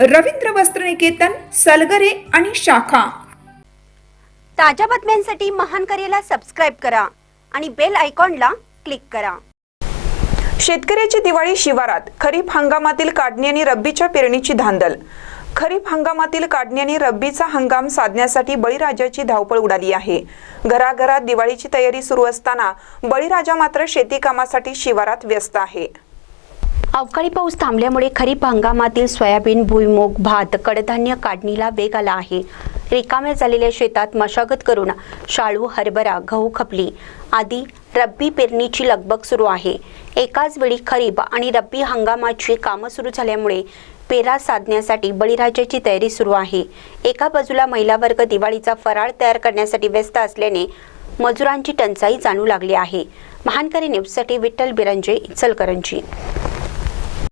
रवींद्र वस्त्रनिकेतन सलगरे आणि शाखा. ताज्या बातम्यांसाठी महान करेला सबस्क्राईब करा आणि बेल आयकॉनला क्लिक करा. शेतकऱ्याची दिवाळी शिवारात खरीप हंगामातील काढणी आणि रब्बीच्या पेरणीची धांदल. खरीप हंगामातील काढणी आणि रब्बीचा हंगाम साधण्यासाठी बळीराजाची धावपळ उडाली आहे. घराघरात दिवाळीची तयारी सुरू असताना बळीराजा मात्र शेती कामासाठी शिवारात व्यस्त आहे. अवकाळी पाऊस थांबल्यामुळे खरीप हंगामातील सोयाबीन भुईमूग भात कडधान्य काढणीला वेग आला आहे. रिकाम्या झालेल्या शेतात मशागत करून शाळू हरभरा गहू खपली. आदी रब्बी पेरणीची लगबग सुरू आहे. एकाच वेळी खरीप आणि रब्बी हंगामाची कामं सुरू झाल्यामुळे पेरा साधण्यासाठी बळीराजाची तयारी सुरू आहे. एका बाजूला महिला वर्ग दिवाळीचा फराळ तयार करण्यासाठी व्यस्त असल्याने मजुरांची टंचाई जाणू लागली आहे. महानकरी न्यूजसाठी विठ्ठल बिरंजे इचलकरंजी.